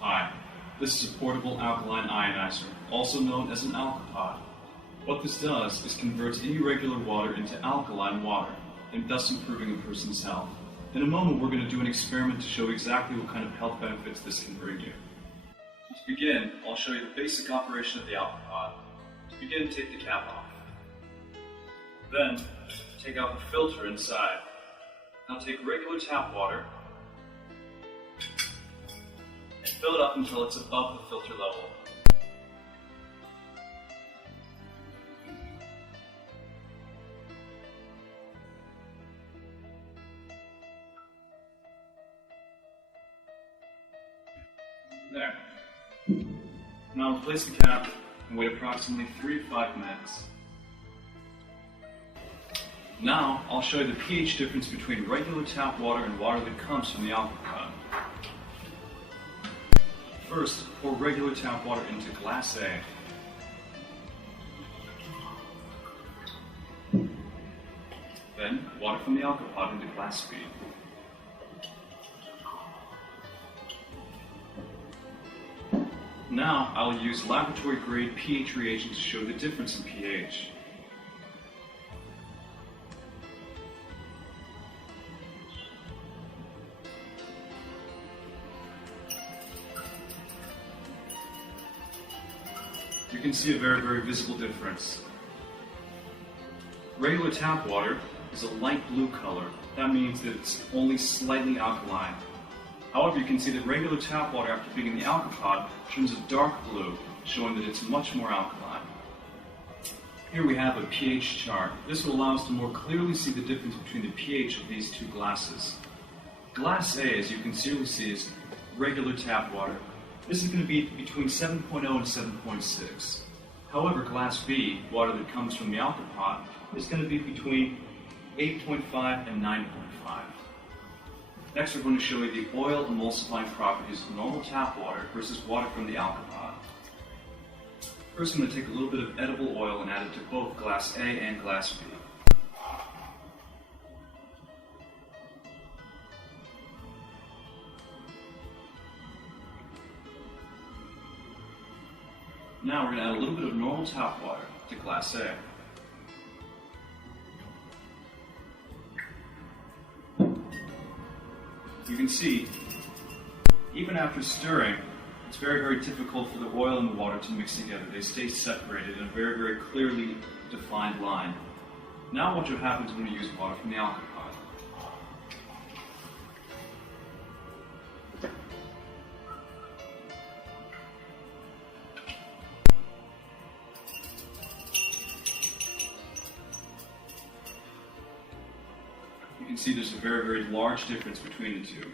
Hi, this is a portable alkaline ionizer, also known as an Alkapod. What this does is converts irregular water into alkaline water, and thus improving a person's health. In a moment, we're going to do an experiment to show exactly what kind of health benefits this can bring you. To begin, I'll show you the basic operation of the Alkapod. To begin, take the cap off. Then, take out the filter inside. Now take regular tap water and fill it up until it's above the filter level. There. Now replace the cap and wait approximately 3 to 5 minutes. Now, I'll show you the pH difference between regular tap water and water that comes from the Alkapod. First, pour regular tap water into glass A. Then, water from the Alkapod into glass B. Now, I'll use laboratory-grade pH reagent to show the difference in pH. You can see a very visible difference. Regular tap water is a light blue color. That means that it's only slightly alkaline. However, you can see that regular tap water after being in the Alkapod turns a dark blue, showing that it's much more alkaline. Here we have a pH chart. This will allow us to more clearly see the difference between the pH of these two glasses. Glass A, as you can clearly see, is regular tap water. This is going to be between 7.0 and 7.6. However, glass B, water that comes from the Alkapod, is going to be between 8.5 and 9.5. Next, we're going to show you the oil emulsifying properties of normal tap water versus water from the Alkapod. First, I'm going to take a little bit of edible oil and add it to both glass A and glass B. Now we're going to add a little bit of normal tap water to glass A. You can see, even after stirring, it's very difficult for the oil and the water to mix together. They stay separated in a very clearly defined line. Now watch what happens when we use water from the Alkapod. You can see there's a very large difference between the two.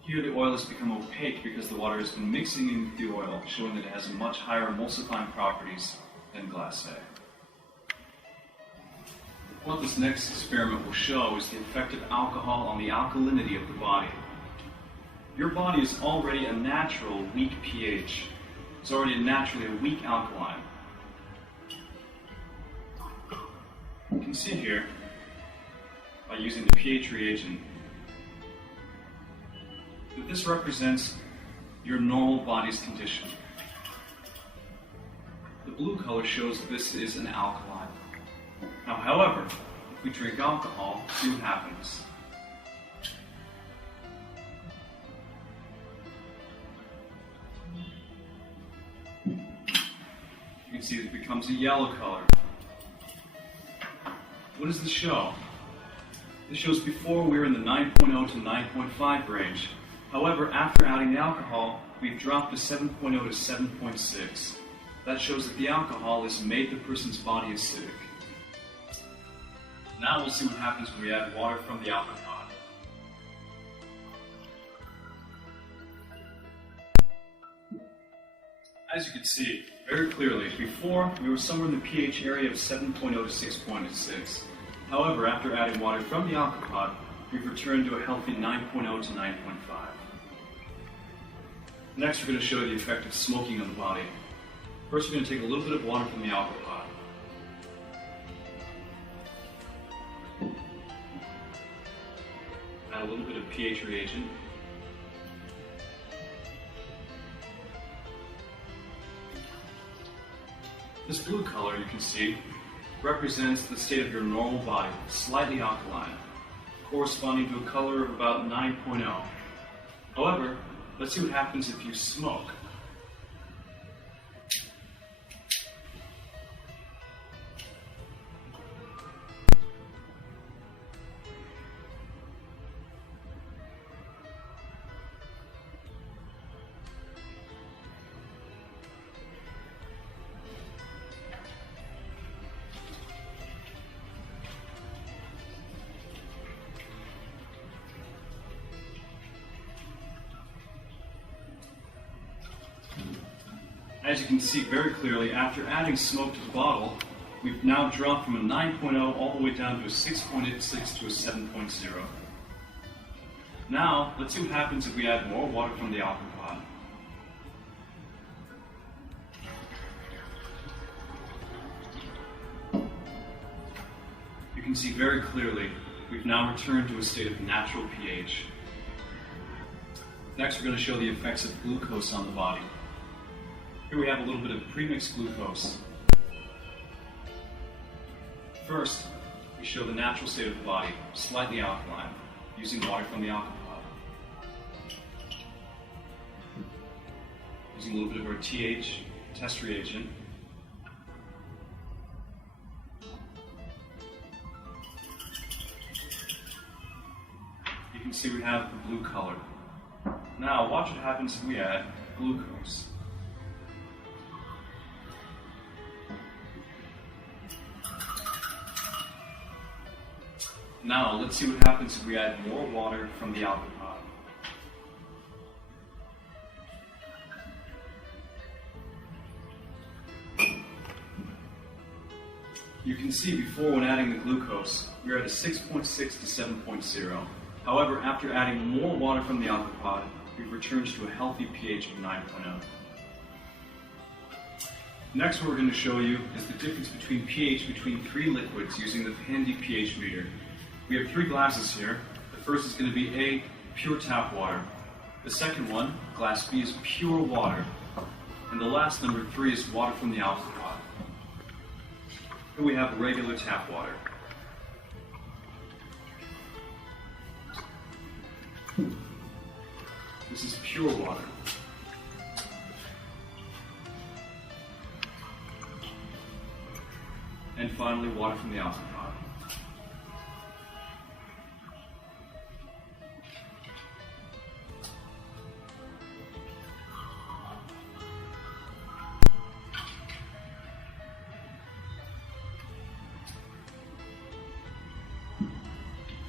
Here the oil has become opaque because the water has been mixing in with the oil, showing that it has much higher emulsifying properties than glass A. What this next experiment will show is the effect of alcohol on the alkalinity of the body. Your body is already a natural weak pH. It's already naturally a weak alkaline. You can see here, by using the pH reagent, that this represents your normal body's condition. The blue color shows that this is an alkaline. Now, however, if we drink alcohol, see what happens. You can see it becomes a yellow color. What does this show? This shows before we were in the 9.0 to 9.5 range. However, after adding the alcohol, we've dropped to 7.0 to 7.6. That shows that the alcohol has made the person's body acidic. Now we'll see what happens when we add water from the Alkapod. As you can see very clearly, before we were somewhere in the pH area of 7.0 to 6.6. However, after adding water from the Alkapod, we've returned to a healthy 9.0 to 9.5. Next, we're going to show you the effect of smoking on the body. First, we're going to take a little bit of water from the Alkapod. Add a little bit of pH reagent. This blue color, you can see, represents the state of your normal body, slightly alkaline, corresponding to a color of about 9.0. However, let's see what happens if you smoke. As you can see very clearly, after adding smoke to the bottle, we've now dropped from a 9.0 all the way down to a 6.86 to a 7.0. Now, let's see what happens if we add more water from the Alkapod. You can see very clearly, we've now returned to a state of natural pH. Next, we're going to show the effects of glucose on the body. Here we have a little bit of premixed glucose. First, we show the natural state of the body, slightly alkaline, using water from the Alkapod. Using a little bit of our TH test reagent. You can see we have the blue color. Now, watch what happens if we add glucose. Now, let's see what happens if we add more water from the Alkapod. You can see before when adding the glucose, we are at a 6.6 to 7.0. However, after adding more water from the Alkapod, we've returned to a healthy pH of 9.0. Next, what we're going to show you is the difference between pH between three liquids using the handy pH meter. We have three glasses here. The first is going to be A, pure tap water. The second one, glass B, is pure water. And the last, number 3, is water from the Alkapod. Here we have regular tap water. This is pure water. And finally, water from the Alkapod.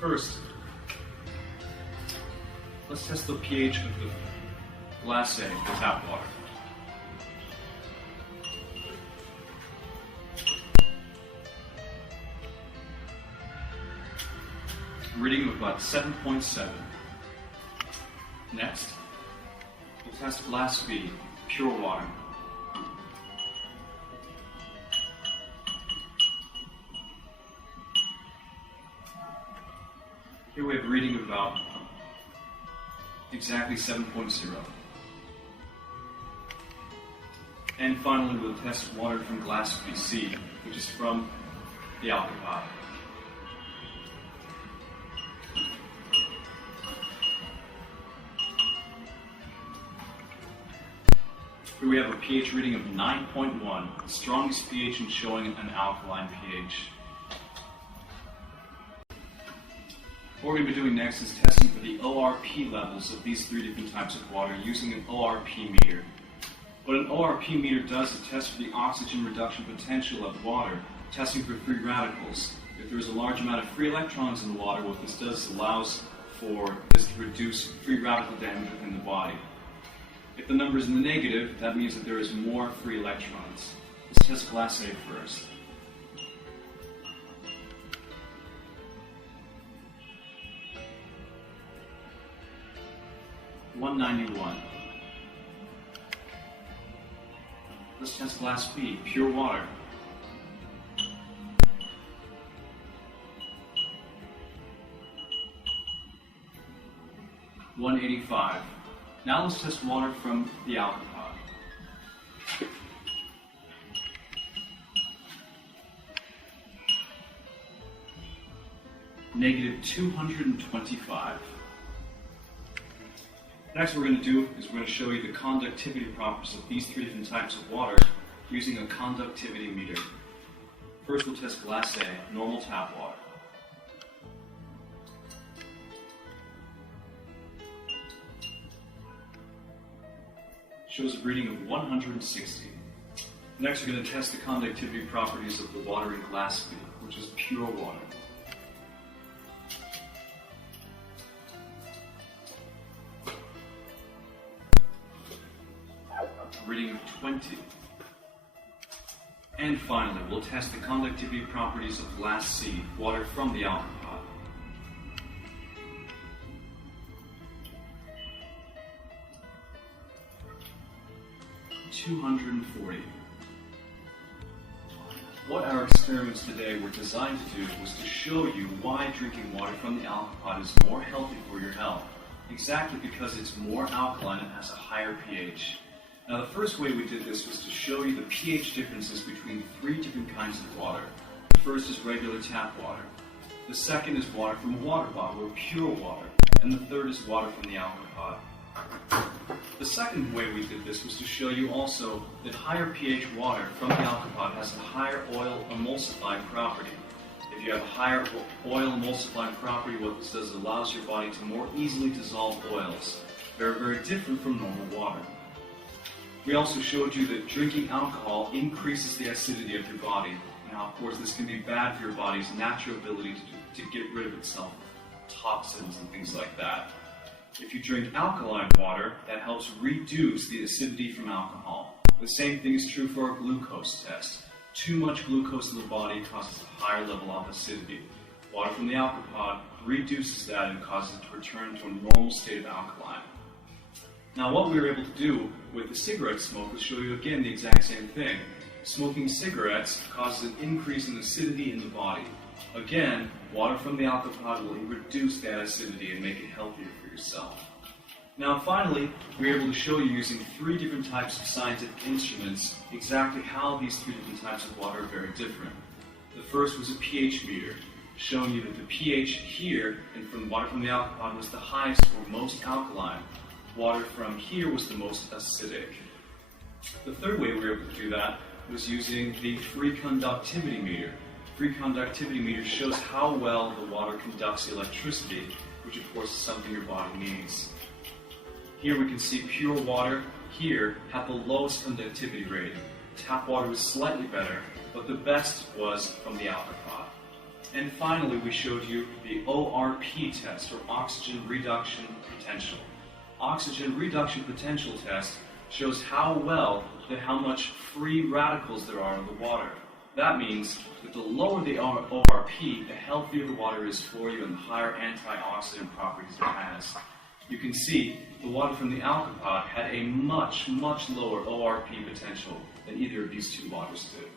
First, let's test the pH of the glass A, the tap water. Reading of about 7.7. Next, we'll test glass B, pure water. Here we have a reading of about exactly 7.0. And finally, we'll test water from glass BC, which is from the Alkapod. Here we have a pH reading of 9.1, the strongest pH in showing an alkaline pH. What we're going to be doing next is testing for the ORP levels of these three different types of water using an ORP meter. What an ORP meter does is test for the oxygen reduction potential of water, testing for free radicals. If there is a large amount of free electrons in the water, what this does is allows for this to reduce free radical damage within the body. If the number is in the negative, that means that there is more free electrons. Let's test glass A first. $191. Let's test glass B, pure water. $185. Now let's test water from the Alkapod. -225. Next what we're going to do is we're going to show you the conductivity properties of these three different types of water using a conductivity meter. First we'll test glass A, normal tap water. Shows a reading of 160. Next we're going to test the conductivity properties of the water in glass B, which is pure water. A reading of 20. And finally, we'll test the conductivity properties of glass C, water from the Alkapod. $240. What our experiments today were designed to do was to show you why drinking water from the Alkapod is more healthy for your health, exactly because it's more alkaline and has a higher pH. Now the first way we did this was to show you the pH differences between three different kinds of water. The first is regular tap water. The second is water from a water bottle, or pure water. And the third is water from the Alkapod. The second way we did this was to show you also that higher pH water from the Alkapod has a higher oil emulsifying property. If you have a higher oil emulsifying property, what this does is it allows your body to more easily dissolve oils. They're very different from normal water. We also showed you that drinking alcohol increases the acidity of your body. Now, of course, this can be bad for your body's natural ability to get rid of itself, toxins and things like that. If you drink alkaline water, that helps reduce the acidity from alcohol. The same thing is true for our glucose test. Too much glucose in the body causes a higher level of acidity. Water from the Alkapod reduces that and causes it to return to a normal state of alkaline. Now what we were able to do with the cigarette smoke was show you again the exact same thing. Smoking cigarettes causes an increase in acidity in the body. Again, water from the Alkapod will reduce that acidity and make it healthier for yourself. Now finally, we were able to show you using three different types of scientific instruments exactly how these three different types of water are very different. The first was a pH meter, showing you that the pH here and from water from the Alkapod was the highest or most alkaline. Water from here was the most acidic. The third way we were able to do that was using the free conductivity meter. Free conductivity meter shows how well the water conducts electricity, which of course is something your body needs. Here we can see pure water here had the lowest conductivity rating. Tap water was slightly better, but the best was from the Alkapod. And finally we showed you the ORP test, or oxygen reduction potential. Oxygen reduction potential test shows how much free radicals there are in the water. That means that the lower the ORP, the healthier the water is for you and the higher antioxidant properties it has. You can see the water from the Alkapod had a much, much lower ORP potential than either of these two waters did.